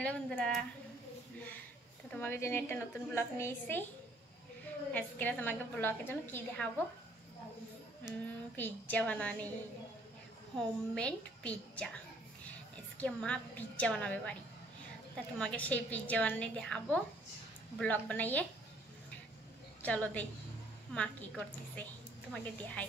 Hello বন্ধুরা, তো তোমাকে জন্য একটা নতুন ব্লগ নিয়ে এসেছি। আজকে তোমাকে ব্লগের জন্য কি দেখাবো, পিৎজা বানানি, হোমমেড পিৎজা। আজকে মা পিৎজা বানাবে বাড়ি, তা তোমাকে সেই পিৎজা বানিয়ে দেখাবো ব্লগ বানাইয়ে। চলো দেখ মা কি করতেছে, তোমাকে দেখাই।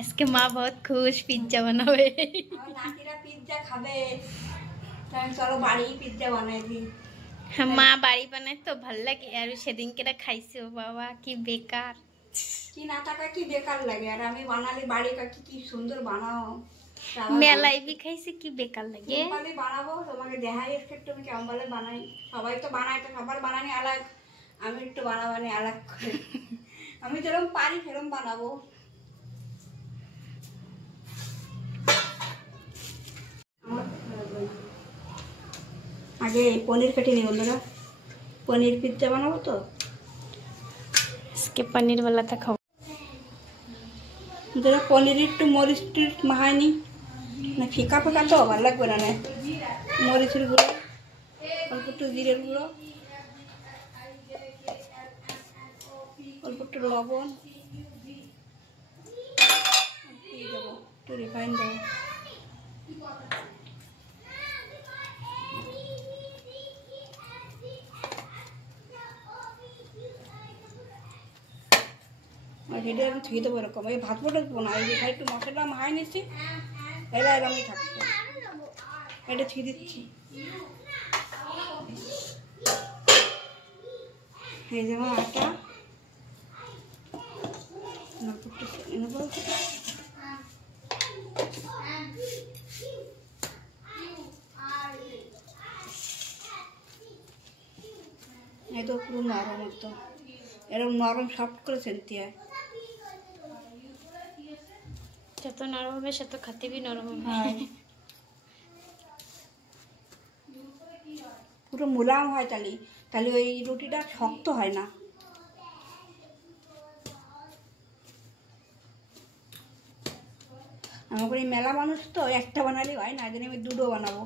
আজকে মা বহুত খুশ, পিৎজা বানাবে। নাতিরা পিৎজা খাবে, তাই চলো বাড়ি পিৎজা বানাই দিই। মা বাড়ি বানায় তো ভাল লাগে, আর সেদিনকে খাইছো বাবা কি বেকার, কি না টাকা কি বেকার লাগে। আর আমি বানালে বাড়ি কাকি কি সুন্দর বানাও, মেলাই বি খাইছে কি বেকার লাগে। বানাবো তোমাকে দেখাই একটু আমি কেমন বলে বানাই। সবাই তো বানায়, তো সবার বানানি আলাগ, আমি একটু বানাবানি আলাগ করে। আমি যেরকম পারি সেরকম বানাবো। আগে পনির কেটে নিই বন্ধুরা, পনির পিৎজা বানাবো তো। আজকে পনির वाला খাবো। বন্ধুরা পনির একটু মরিচ মাখাইনি, না ফিকা ফিকা তো ভালো লাগবে না। মরিচের গুঁড়ো, অল্প একটু জিরের গুঁড়ো, অল্প একটু লবণ দেবো, একটু রিফাইন দেবো। রেডি আমি ধুয়ে দেবো এরকম। এই ভাত ফোটা দেবো না, এই একটু মশলা মাখাই নিচ্ছি, এরা এরকমই থাকছে। এটা ধুয়ে দিচ্ছি। এই যেমন আটা এই তো পুরো নরম, একদম এরকম নরম সফট করে ফেলতে হয়। যত নরম হবে সে তো খেতে भी নরম হবে। পুরো মুলায়ম হয়, তাহলে তাহলে ওই রুটিটা শক্ত হয় না। আমার এই মেলা মানুষ তো একটা বানালে হয় না, যেন আমি দুটো বানাবো।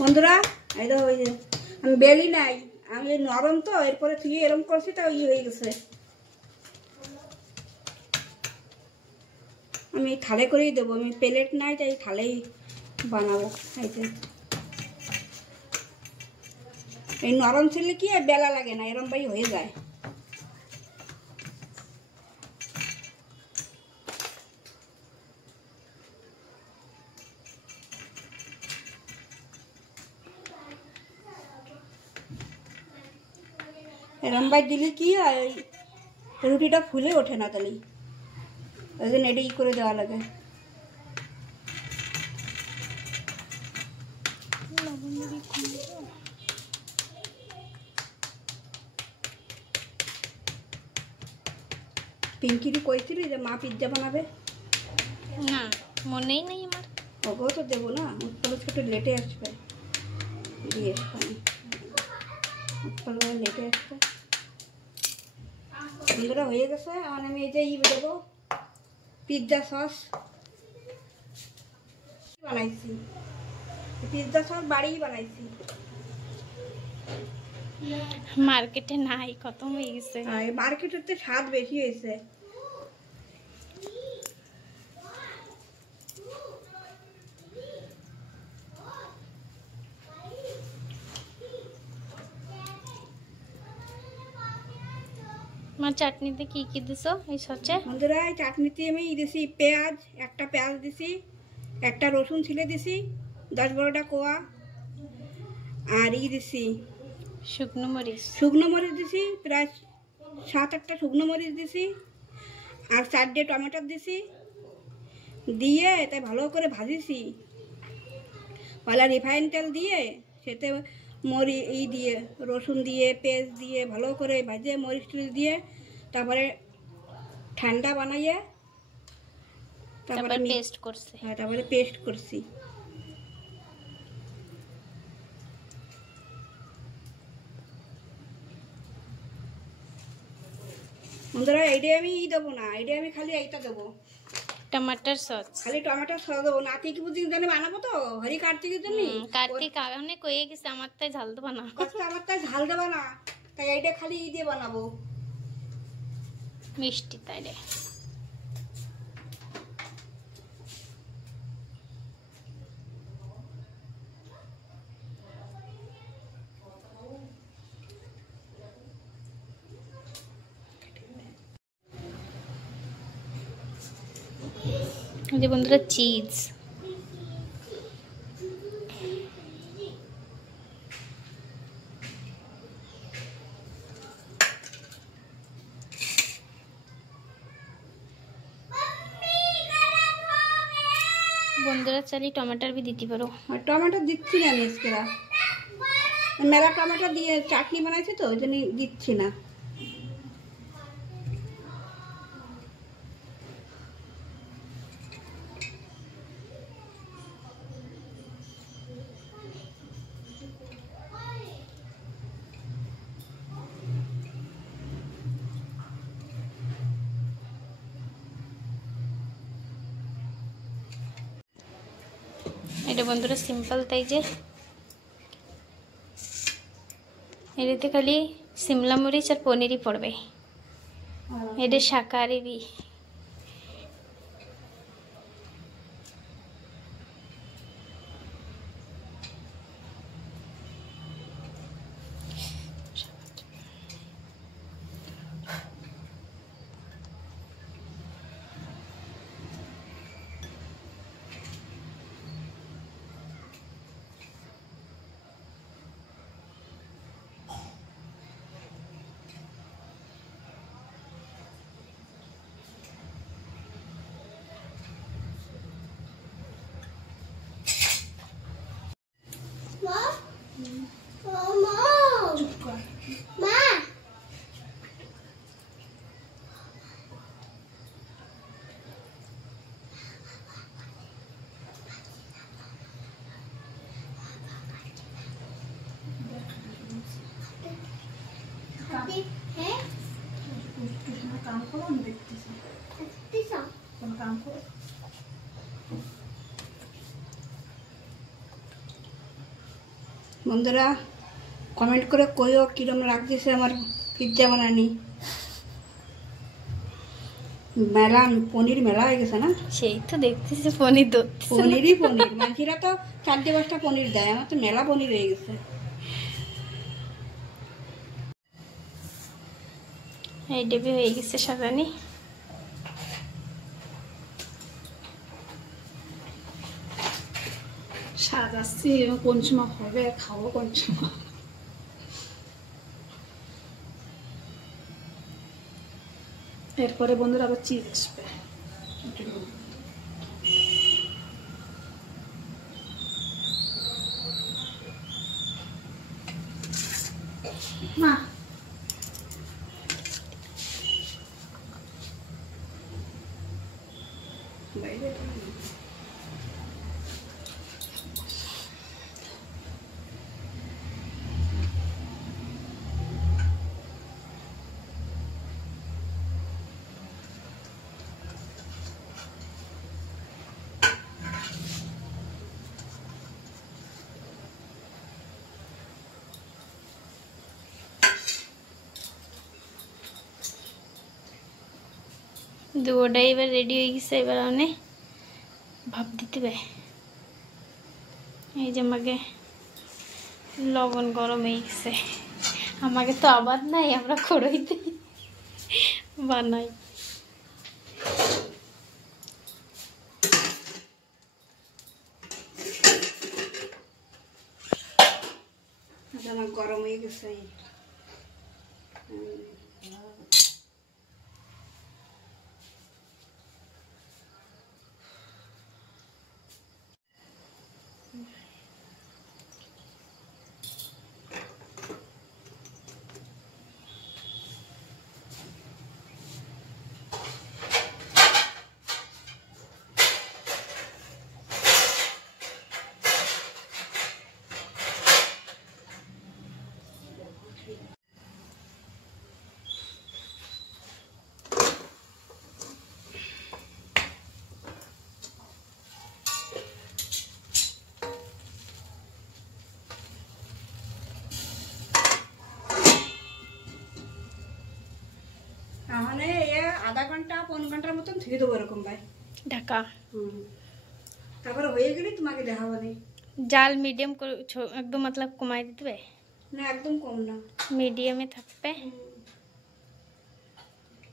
বন্ধুরা এই তো ওই যে আমি বেলি নাই, আমি নরম তো এরপরে তুই এরকম করছি তো হয়ে গেছে। আমি থালে করেই দেবো, আমি প্লেট নাই তাই থালেই বানাবো। এই নরম ছেলে কি আর বেলা লাগে না, এরম ভাই হয়ে যায়। এরম ভাই দিলে কি হয়, রুটিটা ফুলে ওঠে না, তাহলে ওই জন্য এটা করে দেওয়া লাগে। পিঙ্কিরি কইছিলি যে মা পিৎজা বানাবে, না মনেই নেই আমার। ওকেও তো দেবো না, উৎপল ছোট লেটে আসবে, দিয়ে উৎপল লেটে আসবে। বন্ধুরা হয়ে গেছে, এখন আমি এই যে দেবো পিৎজা সস বানাইছি, পিৎজা সস বাড়িই বানাইছি, মার্কেটে নাই, খতম হয়ে গেছে। মার্কেটের তো স্বাদ বেশি হয়েছে। মা চাটনিতে কি কি দিছো এই সচে? বন্ধুরা এই চাটনিতে আমি দিছি পেঁয়াজ, একটা পেঁয়াজ দিছি, একটা রসুন ছিলে দিছি, 10-12টা কোয়া, আর দিছি শুকনো মরিচ দিছি প্রায় 7-8টা শুকনো মরিচ দিছি, আর 4টে টমেটো দিছি, দিয়ে তাই ভালো করে ভাজিছি। পয়লা রিফাইন তেল দিয়ে সেতে দিয়ে রসুন দিয়ে পেঁয়াজ দিয়ে ভালো করে ভাজে, মরিচ টরিচ দিয়ে তারপরে ঠান্ডা বানাইয়ে তারপর পেস্ট করছে। হ্যাঁ, তারপরে পেস্ট করছি। বন্ধুরা এইটাই আমি দেবো না, এইটাই আমি খালি এইটা দেবো, टमाटर सॉस। খালি টমেটো সস দেবো। নাতি কি বুঝি জানে বানাবো তো হরি কার্তিকের জন্য। কার্তিক অনেক কয়ে গেছে আমার তাই ঝাল দেবো না, আমার তাই ঝাল দেবো না, তাই এইটা খালি দিয়ে বানাবো মিষ্টি তাই রে। যে বন্ধুরা চিজ, বন্ধুরা চাইলে টমেটোর भी দিতে পারো। আর টমেটো দিচ্ছি না আমি আজকে, মেলা টমেটো দিয়ে চাটনি বানাইছি তো ওই জন্য দিচ্ছি না। এটা বন্ধুরা সিম্পল, তাই যে এটাতে খালি শিমলা মরিচ আর পনিরই পড়বে, এটা শাকাহারি भी। বন্ধুরা কমেন্ট করে কইও কিরম লাগতেছে আমার পিৎজা বানানি। মেলা পনির মেলা হয়ে গেছে না, সেই তো দেখতেছি পনির ধরতেছে, পনিরই পনির। মানুষেরা তো 4-5টা পনির দেয়, আমার তো মেলা পনির হয়ে গেছে। এই ডেবে হয়ে গেছে সাজানি। সাজাচ্ছি কোন সময় হবে, খাবো কোন সময়। এরপরে বন্ধুরা আবার চিজ আসবে। মা দুটাই এবার রেডি হয়ে গেছে, এবার অনেক ভাপ দিতে হবে। এই যে আমাকে লবণ গরম হয়ে গেছে, আমাকে তো আবাদ নাই, আমরা খড়ইতে বানাই। আমার গরম হয়ে গেছে। তাহলে আধা ঘন্টা 15 ঘন্টার মতন ধুয়ে দেবো এরকম ভাই ঢাকা। তারপরে হয়ে গেলে তোমাকে দেখাবো নি। জাল মিডিয়াম করে একদম মতলব কমাই দিতে, না একদম কম না, মিডিয়ামে থাকবে।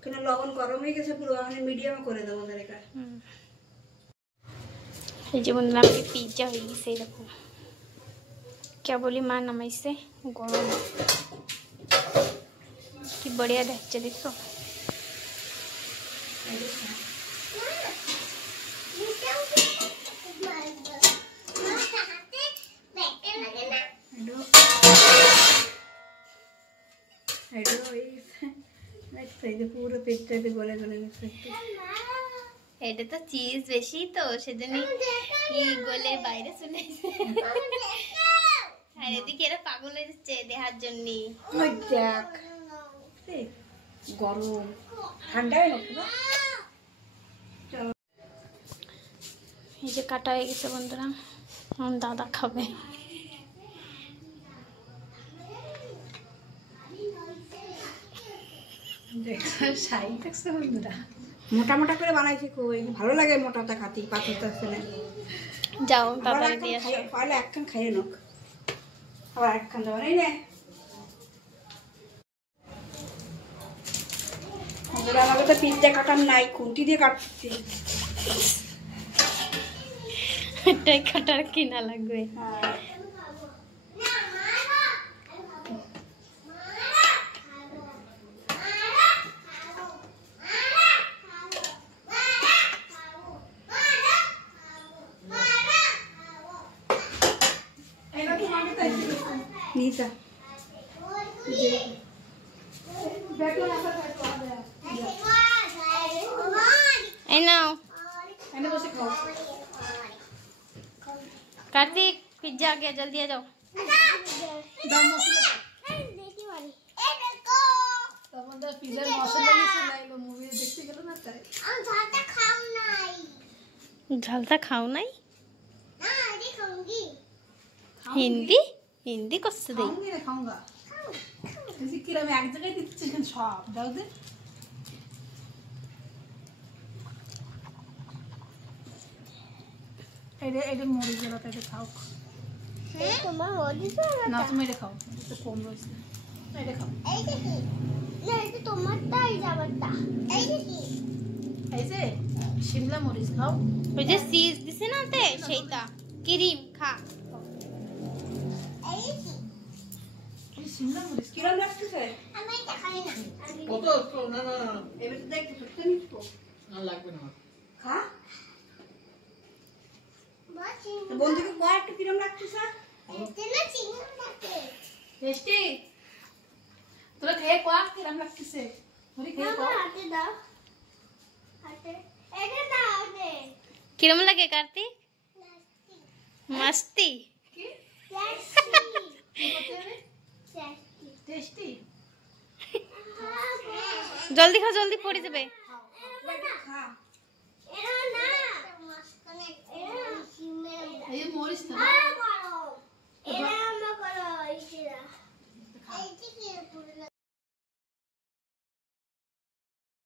কেন লবণ গরম হয়ে গেছে পুরো, মানে মিডিয়ামে করে দেবো তালিকা। এই যে বন্ধুরা আমাকে পিজ্জা হয়ে গেছে এরকম, কেবলই মা নামাইছে, গরম কি বড়িয়া দেখছে দেখছো। পুরো পিজ্জাতে গলে গলে গেছে। এটা তো চিজ বেশি তো সেজন্য গলে বাইরে চলে এসেছে। আর এদিকে এরা পাগল হয়ে যাচ্ছে দেখার জন্য। ওই দেখ গরম ঠান্ডায় না। এই যে কাটা হয়ে গেছে বন্ধুরা, আমার দাদা খাবে। মোটা মোটা করে বানাইছি, খুবই ভালো লাগে মোটাটা খাতি, পাথরটা ফেলে। যাও দাদা দিয়ে আসো। পারলে একখান খাইয়ে নোক, আবার একখান দেবো নাই না। আমাকে তো পিজ্জা কাটার নাই, খুন্তি দিয়ে কাটছি। এটাই কাটার কিনা লাগবে। নিতা এই নাও এনে বসে খাও। कार्तिक पिज्जा आ गया, जल्दी आ जाओ। ঝালটা খাও নাই? হিন্দি হিন্দি করছে দেই। এক জায়গায় দিচ্ছি সব দাও দে। এটা মরে গেল, এটা খাও। না তুমি এটা খাও, এটা কম রয়েছে, এটা খাও। এই যে শিমলা মরিচ খাও, ওই যে চিজ দিছে না তে সেইটা ক্রিম খা। শিমলা মরিচ কিরম লাগতেছে? কত না না না এবার তো দেখতে সত্যি নিচ্ছ না লাগবে না। খা বন্ধুকে কয় একটু কিরম লাগতেছে? টেস্টি। তোরা খেয়ে কোয়া কিরম লাগতেছে? ওরে খেয়ে কোয়া। কিরম লাগে कार्तिक? मस्ती টেস্টি। जल्दी खाओ, जल्दी पड़ी जाबे।